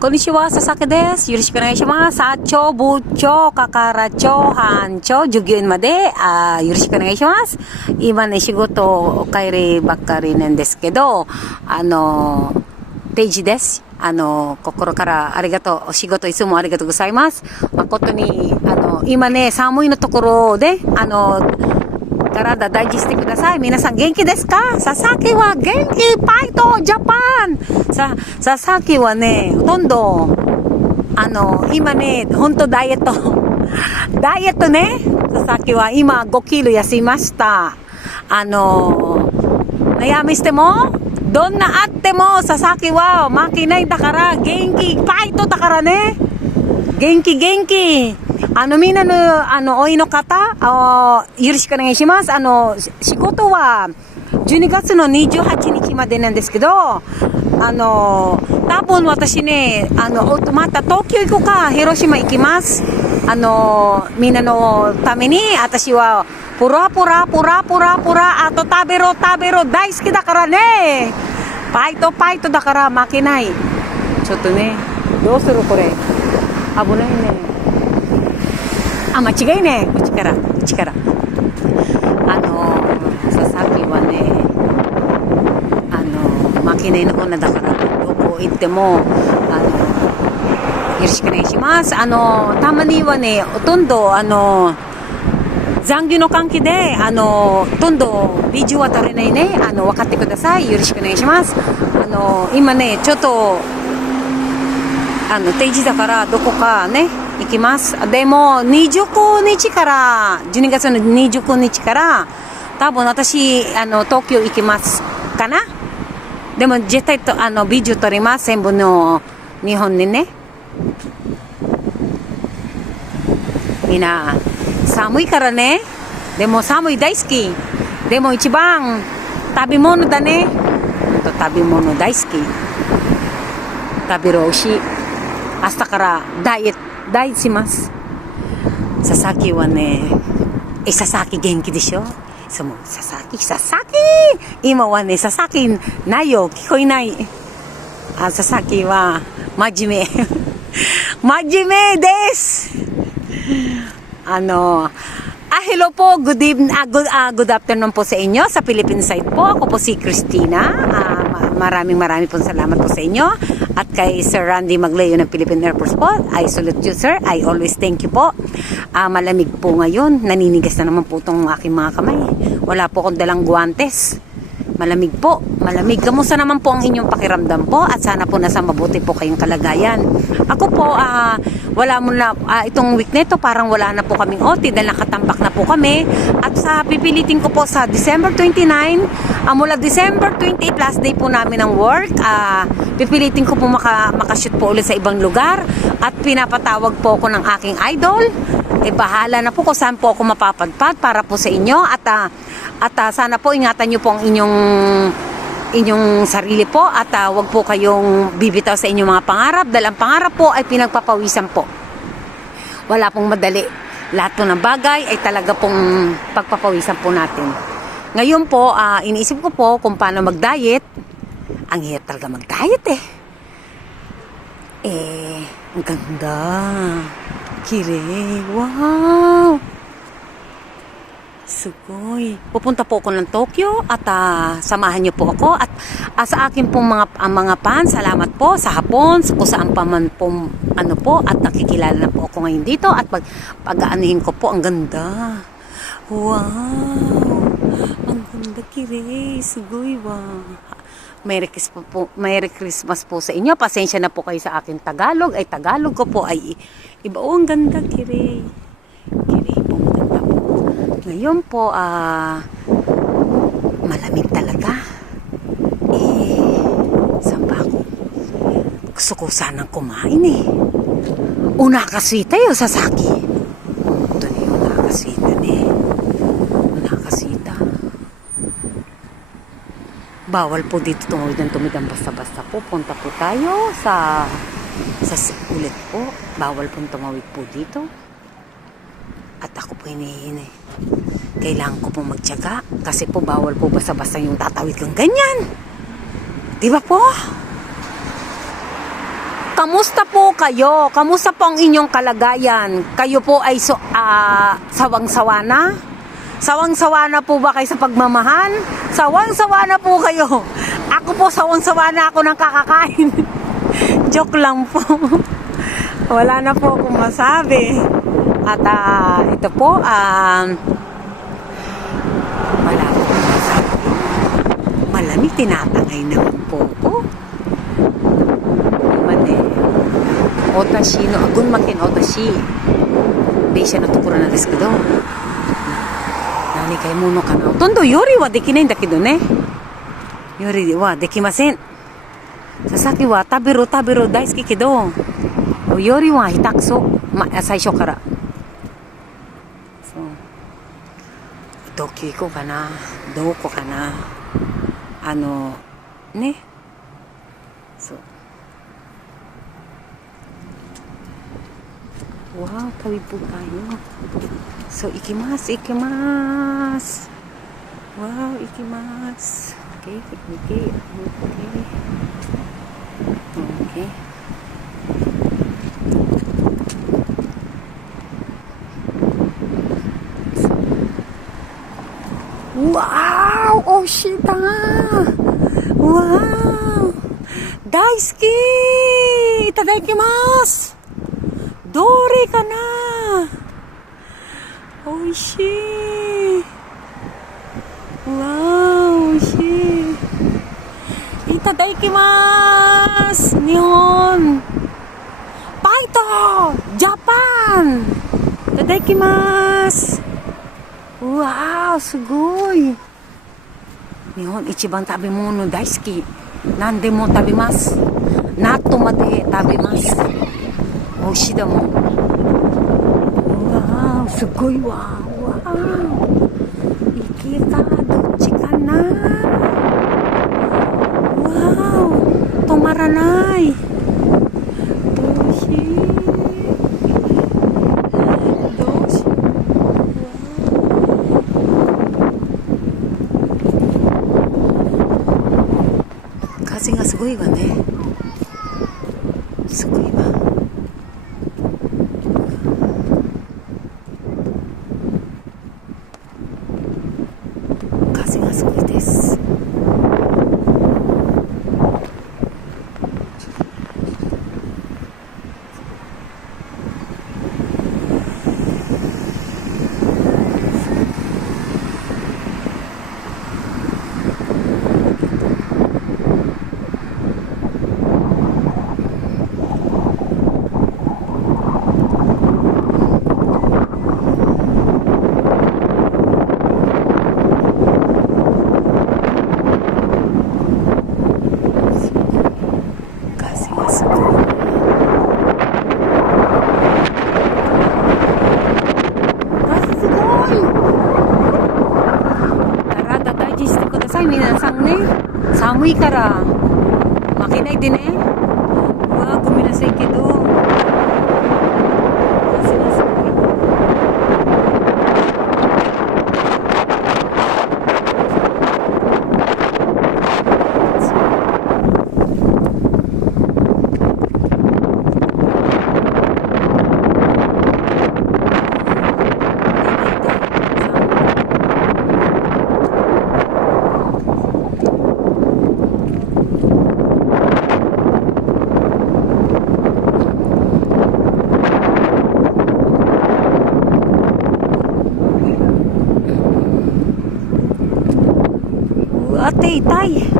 Konnichiwa, Sasaki desu. Yoroshiku onegaishimasu. Acho, bucho, kakaracho, hancho, jugyun made. Yoroshiku onegaishimasu. Ima ne, shigoto o kaeri bakkari nan desu kedo, Teiji desu. 心からありがとう。お仕事いつもありがとうございます。誠に、今ね、寒いのところで、体大事してください。皆さん元気ですか？佐々木は元気ファイトジャパン。佐々木はね、ほとんど、今ね、ほんとダイエット。ダイエットね。佐々木は今5キロ痩せました。悩みしても、どんなあっても佐々木は負けないだから元気ファイトだからね。元気元気。みんなのおいの方、よろしくお願いします。仕事は12月の28日までなんですけど、多分私ね、また東京行こうか、広島行きます。みんなのために、私は、プラ、あと食べろ、大好きだからね。ファイトだから負けない。ちょっとね、どうするこれ。危ないね。間違いね。うちから。佐々木はね、負けないの女だから、どこ行っても、よろしくお願いします。たまにはね、ほとんど、残業の関係で、ほとんどビジュは取れないね。分かってください。よろしくお願いします。今ね、ちょっと、定時だから、どこかね、行きます。でも、29日から、12月の29日から、多分私、東京行きますかな。でも、絶対と、ビジュ取ります。全部の、日本にね。みんな、寒いからね。でも寒い大好き。でも一番食べ物だね。食べ物大好き。食べるおいしい。明日からダイエット大します。佐々木はね、佐々木元気でしょ？そう、佐々木今はね、佐々木ないよ。聞こえない。佐々木は真面目です。hello po, good afternoon po sa inyo sa Philippine side po. Ako po si Christina. Maraming po salamat po sa inyo. At kay Sir Randy Magleo ng Philippine Air Force po, I salute you sir. I always thank you po. Malamig po ngayon. Naninigas na naman po itong aking mga kamay. Wala po akong dalang guwantes. Malamig po. Malamig. Kamusta naman po ang inyong pakiramdam po? At sana po nasa mabuti po kayong kalagayan. Ako po, wala mo na, itong week na ito, parang wala na po kaming OT dahil nakatambak na po kami. At sa pipilitin ko po sa December 29, mula December 28, last day po namin ng work. Pipilitin ko po makashoot po ulit sa ibang lugar. At pinapatawag po ako ng aking idol. Bahala na po kung saan po ako mapapadpad para po sa inyo. At sana po ingatan nyo po ang inyong sarili po at wag po kayong bibitaw sa inyong mga pangarap dahil ang pangarap po ay pinagpapawisan po. Wala pong madali. Lahat po ng bagay ay talaga pong pagpapawisan po natin. Ngayon po, iniisip ko po kung paano mag-diet. Ang hirap talaga mag-diet ang ganda. Kire, wow! Sugoy. Pupunta po ako ng Tokyo at samahan niyo po ako at sa akin pong mga fans, salamat po sa hapon, kung saan pa man po at nakikilala na po ako ngayon dito at pag-aanihin ko po, ang ganda. Wow! Ang ganda, Kire. Sugoy, wow. Merry Christmas po sa inyo. Pasensya na po kayo sa akin Tagalog. Tagalog ko po ay iba. Ang ganda, Kire. Kire po, maganda po. Ngayon po, malamig talaga. Saan ba ako? Gusto ko sanang kumain Unakasita yung Sasaki. Ito na yung unakasita Unakasita. Bawal po dito tumidang basta-basta po. Punta po tayo sa ulit po. Bawal po tumawid po dito. At ako po kailangan ko po magtiyaga kasi po bawal po basta-basta yung tatawid kang ganyan. Di ba po? kamusta po kayo? Kamusta po ang inyong kalagayan? Kayo po ay sawang-sawa na? Sawang-sawa na po ba kayo sa pagmamahal? Sawang-sawa na po kayo. Ako po, sawang-sawa na ako ng kakakain. Joke lang po. Wala na po akong masabi. At ito po, wala po akong masabi. Malamig, tinatangay naman po ko. Otashi no agun makin otashi beisha no tokoroなんですけど何かものかなほとんど料理はできないんだけどね料理はできません佐々木は食べる大好きけど料理は下手くそ、最初からそうどこ行こうかなどこかなねそうwow, tawid po tayo. So, ikimas. Wow, ikimas. Okay. Wow! Oshita! Wow! Daisuki! Itadakimasu! Dore ka na! Oishii! Wow! Oishii! Itadakimasu! Nihon! Paito! Japan! Itadakimasu! Wow! Sugoi! Nihon, ichiban tabemono daisuki. Nandemo tabimasu. Natto made tabimasu. 美味しいだもん。うわー、すごいわ。うわー。池か、どっちかな。うわー、止まらない。美味しい。どうしよう。風がすごいわね。すごいわ。そうです。皆さんね、寒いから負けないでね。うわー、ごめんなさいけど風がすごい。Ate, tay.